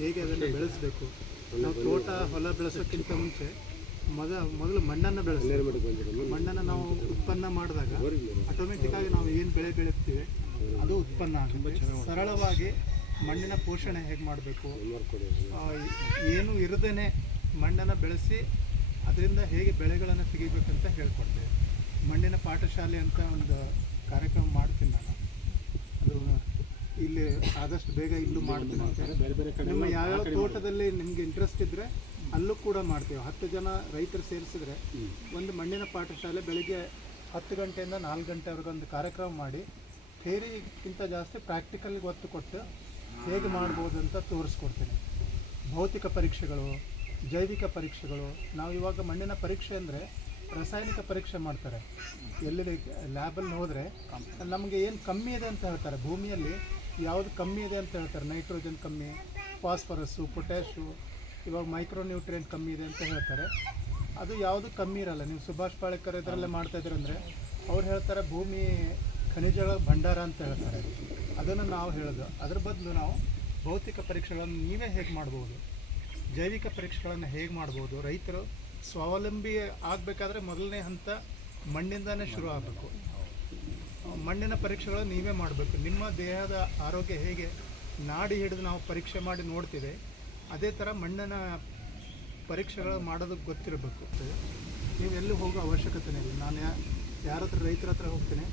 ಹೇಗೆ ಅದನ್ನು ಬೆಳೆಸಬೇಕು. ನಾವು ತೋಟ ಹೊಲ ಬೆಳೆಸೋಕ್ಕಿಂತ ಮುಂಚೆ ಮೊದಲು ಮಣ್ಣನ್ನು ಬೆಳೆಸ್ತೀವಿ. ಮಣ್ಣನ್ನು ನಾವು ಉತ್ಪನ್ನ ಮಾಡಿದಾಗ ಆಟೋಮೆಟಿಕ್ಕಾಗಿ ನಾವು ಏನು ಬೆಳೆ ಬೆಳೀತೀವಿ ಅದು ಉತ್ಪನ್ನ ಆಗುತ್ತೆ. ಸರಳವಾಗಿ ಮಣ್ಣಿನ ಪೋಷಣೆ ಹೇಗೆ ಮಾಡಬೇಕು, ಏನು ಇರದೇ ಮಣ್ಣನ್ನು ಬೆಳೆಸಿ ಅದರಿಂದ ಹೇಗೆ ಬೆಳೆಗಳನ್ನು ತೆಗಿಬೇಕಂತ ಹೇಳ್ಕೊಡ್ತೇವೆ. ಮಣ್ಣಿನ ಪಾಠಶಾಲೆ ಅಂತ ಒಂದು ಕಾರ್ಯಕ್ರಮ ಮಾಡ್ತೀನಿ ನಾನು. ಅದು ಇಲ್ಲಿ ಆದಷ್ಟು ಬೇಗ ಇಲ್ಲೂ ಮಾಡ್ತೀನಿ ಅಂತ. ನಿಮ್ಮ ಯಾವ್ಯಾವ ತೋಟದಲ್ಲಿ ನಿಮಗೆ ಇಂಟ್ರೆಸ್ಟ್ ಇದ್ದರೆ ಅಲ್ಲೂ ಕೂಡ ಮಾಡ್ತೀವಿ. 10 ಜನ ರೈತರು ಸೇರಿಸಿದ್ರೆ ಒಂದು ಮಣ್ಣಿನ ಪಾಠಶಾಲೆ ಬೆಳಿಗ್ಗೆ 10 ಗಂಟೆಯಿಂದ 4 ಗಂಟೆವರೆಗೆ ಒಂದು ಕಾರ್ಯಕ್ರಮ ಮಾಡಿ ಥಿಯರಿಗಿಂತ ಜಾಸ್ತಿ ಪ್ರಾಕ್ಟಿಕಲ್ಗೆ ಒತ್ತು ಕೊಟ್ಟು ಹೇಗೆ ಮಾಡ್ಬೋದು ಅಂತ ತೋರಿಸ್ಕೊಡ್ತೀನಿ. ಭೌತಿಕ ಪರೀಕ್ಷೆಗಳು, ಜೈವಿಕ ಪರೀಕ್ಷೆಗಳು. ನಾವು ಇವಾಗ ಮಣ್ಣಿನ ಪರೀಕ್ಷೆ ಅಂದರೆ ರಾಸಾಯನಿಕ ಪರೀಕ್ಷೆ ಮಾಡ್ತಾರೆ. ಎಲ್ಲಿ ಲ್ಯಾಬಲ್ಲಿ ಹೋದರೆ ನಮಗೆ ಏನು ಕಮ್ಮಿ ಇದೆ ಅಂತ ಹೇಳ್ತಾರೆ, ಭೂಮಿಯಲ್ಲಿ ಯಾವುದು ಕಮ್ಮಿ ಇದೆ ಅಂತ ಹೇಳ್ತಾರೆ. ನೈಟ್ರೋಜನ್ ಕಮ್ಮಿ, ಫಾಸ್ಫರಸ್ಸು, ಪೊಟ್ಯಾಶು, ಇವಾಗ ಮೈಕ್ರೋನ್ಯೂಟ್ರಿಯೆಂಟ್ ಕಮ್ಮಿ ಇದೆ ಅಂತ ಹೇಳ್ತಾರೆ. ಅದು ಯಾವುದು ಕಮ್ಮಿ ಇರಲ್ಲ. ನೀವು ಸುಭಾಷ್ ಪಾಳೇಕರ್ ಇದರಲ್ಲೇ ಮಾಡ್ತಾಯಿದ್ದೀರ ಅಂದರೆ ಅವ್ರು ಹೇಳ್ತಾರೆ ಭೂಮಿ ಖನಿಜಗಳ ಭಂಡಾರ ಅಂತ ಹೇಳ್ತಾರೆ. ಅದನ್ನು ನಾವು ಹೇಳೋದು. ಅದ್ರ ಬದಲು ನಾವು ಭೌತಿಕ ಪರೀಕ್ಷೆಗಳನ್ನು ನೀವೇ ಹೇಗೆ ಮಾಡ್ಬೋದು, ಜೈವಿಕ ಪರೀಕ್ಷೆಗಳನ್ನು ಹೇಗೆ ಮಾಡ್ಬೋದು. ರೈತರು ಸ್ವಾವಲಂಬಿ ಆಗಬೇಕಾದ್ರೆ ಮೊದಲನೇ ಹಂತ ಮಣ್ಣಿಂದನೇ ಶುರು ಆಗಬೇಕು. ಮಣ್ಣಿನ ಪರೀಕ್ಷೆಗಳನ್ನು ನೀವೇ ಮಾಡಬೇಕು. ನಿಮ್ಮ ದೇಹದ ಆರೋಗ್ಯ ಹೇಗೆ ನಾಡಿ ಹಿಡಿದು ನಾವು ಪರೀಕ್ಷೆ ಮಾಡಿ ನೋಡ್ತೀವಿ, ಅದೇ ಥರ ಮಣ್ಣಿನ ಪರೀಕ್ಷೆಗಳು ಮಾಡೋದಕ್ಕೆ ಗೊತ್ತಿರಬೇಕು. ನೀವು ಎಲ್ಲಿ ಹೋಗೋ ಅವಶ್ಯಕತೆನೇ ಇಲ್ಲ. ನಾನು ಯಾರ ಹತ್ರ ರೈತರ ಹತ್ರ ಹೋಗ್ತೀನಿ,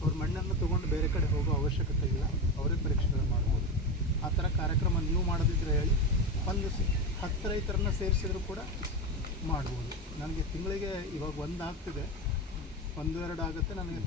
ಅವ್ರ ಮಣ್ಣನ್ನು ತೊಗೊಂಡು ಬೇರೆ ಕಡೆ ಹೋಗೋ ಅವಶ್ಯಕತೆ ಇಲ್ಲ. ಅವರೇ ಪರೀಕ್ಷೆಗಳು ಮಾಡ್ಬೋದು. ಆ ಥರ ಕಾರ್ಯಕ್ರಮ ನೀವು ಮಾಡೋದಿದ್ರೆ ಹೇಳಿ, ಒಂದು 10 ರೈತರನ್ನ ಸೇರಿಸಿದ್ರು ಕೂಡ ಮಾಡ್ಬೋದು. ನನಗೆ ತಿಂಗಳಿಗೆ ಇವಾಗ 1 ಆಗ್ತಿದೆ, 1-2 ಆಗುತ್ತೆ ನನಗೆ.